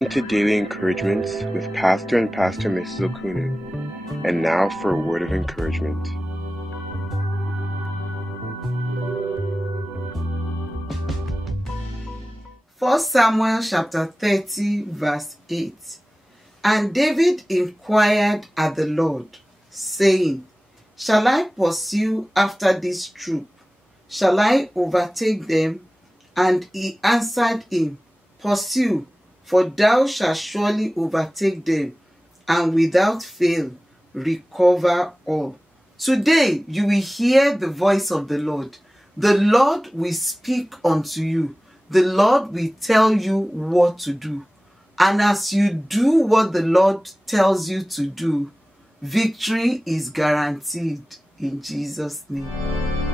To Daily Encouragements with Pastor and Pastor Mrs. Okunin. And now for a word of encouragement. First Samuel chapter 30 verse 8. And David inquired at the Lord, saying, Shall I pursue after this troop? Shall I overtake them? And he answered him, Pursue, for thou shalt surely overtake them, and without fail recover all. Today you will hear the voice of the Lord. The Lord will speak unto you. The Lord will tell you what to do. And as you do what the Lord tells you to do, victory is guaranteed in Jesus' name.